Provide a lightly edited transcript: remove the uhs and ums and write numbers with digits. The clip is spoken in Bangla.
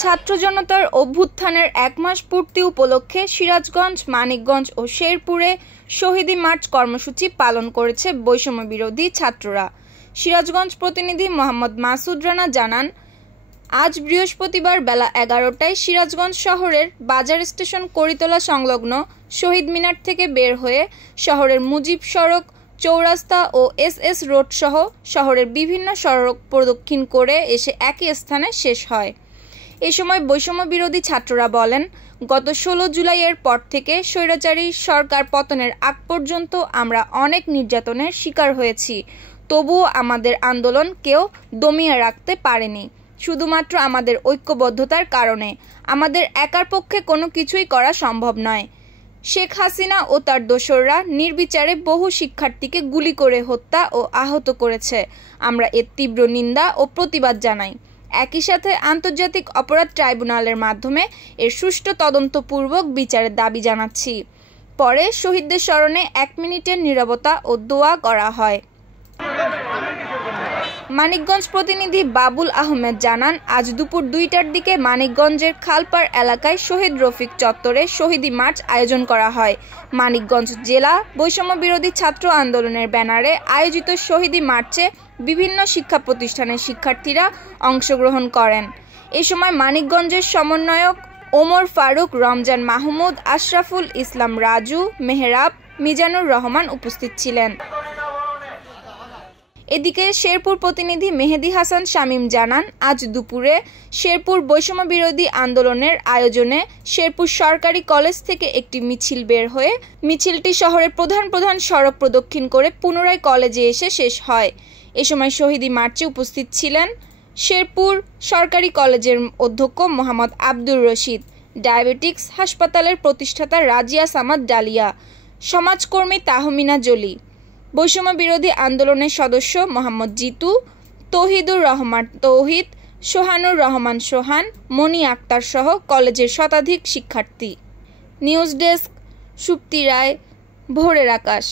ছাত্র জনতার অভ্যুত্থানের ১ মাস পূর্তি উপলক্ষে সিরাজগঞ্জ, মানিকগঞ্জ ও শেরপুরে শহীদী মার্চ কর্মসূচি পালন করেছে বৈষম্য বিরোধী ছাত্ররা। সিরাজগঞ্জ প্রতিনিধি মোহাম্মদ মাসুদ রানা জানান, আজ বৃহস্পতিবার বেলা ১১টায় সিরাজগঞ্জ শহরের বাজার স্টেশন করিতলা সংলগ্ন শহীদ মিনার থেকে বের হয়ে শহরের মুজিব সড়ক, চৌরাস্তা ও এস রোড সহ শহরের বিভিন্ন সড়ক প্রদক্ষিণ করে এসে একই স্থানে শেষ হয়। এ সময় বৈষম্য বিরোধী ছাত্ররা বলেন, গত ১৬ জুলাইয়ের পর থেকে স্বৈরাচারী সরকার পতনের আগ পর্যন্ত আমরা অনেক নির্যাতনের শিকার হয়েছি, তবুও আমাদের আন্দোলন কেউ দমিয়ে রাখতে পারেনি। শুধুমাত্র আমাদের ঐক্যবদ্ধতার কারণে। আমাদের একার পক্ষে কোনো কিছুই করা সম্ভব নয়। শেখ হাসিনা ও তার দোসররা নির্বিচারে বহু শিক্ষার্থীকে গুলি করে হত্যা ও আহত করেছে। আমরা এর তীব্র নিন্দা ও প্রতিবাদ জানাই। একই সাথে আন্তর্জাতিক অপরাধ ট্রাইব্যুনালের মাধ্যমে এর সুষ্ঠু তদন্তপূর্বক বিচারের দাবি জানাচ্ছি। পরে শহীদদের স্মরণে ১ মিনিটের নীরবতা ও দোয়া করা হয়। মানিকগঞ্জ প্রতিনিধি বাবুল আহমেদ জানান, আজ দুপুর ২টার দিকে মানিকগঞ্জের খালপাড় এলাকায় শহীদ রফিক চত্বরে শহীদী মার্চ আয়োজন করা হয়। মানিকগঞ্জ জেলা বৈষম্য বিরোধী ছাত্র আন্দোলনের ব্যানারে আয়োজিত শহীদী মার্চে বিভিন্ন শিক্ষা প্রতিষ্ঠানের শিক্ষার্থীরা অংশগ্রহণ করেন। এ সময় মানিকগঞ্জের সমন্বয়ক ওমর ফারুক, রমজান মাহমুদ, আশরাফুল ইসলাম রাজু, মেহরাব, মিজানুর রহমান উপস্থিত ছিলেন। এদিকে শেরপুর প্রতিনিধি মেহেদি হাসান শামীম জানান, আজ দুপুরে শেরপুর বৈষম্য বিরোধী আন্দোলনের আয়োজনে শেরপুর সরকারি কলেজ থেকে একটি মিছিল বের হয়ে মিছিলটি শহরের প্রধান সড়ক প্রদক্ষিণ করে পুনরায় কলেজে এসে শেষ হয়। এ সময় শহীদী মার্চে উপস্থিত ছিলেন শেরপুর সরকারি কলেজের অধ্যক্ষ মোহাম্মদ আব্দুর রশিদ, ডায়াবেটিক্স হাসপাতালের প্রতিষ্ঠাতা রাজিয়া সামাদ ডালিয়া, সমাজকর্মী তাহমিনা জলি, বৈষম্য বিরোধী আন্দোলনের সদস্য মোহাম্মদ জিতু, তৌহিদুর রহমান তৌহিদ, সোহানুর রহমান সোহান, মনি আক্তার সহ কলেজের শতাধিক শিক্ষার্থী। নিউজ ডেস্ক, সুপ্তি রায়, ভোরের আকাশ।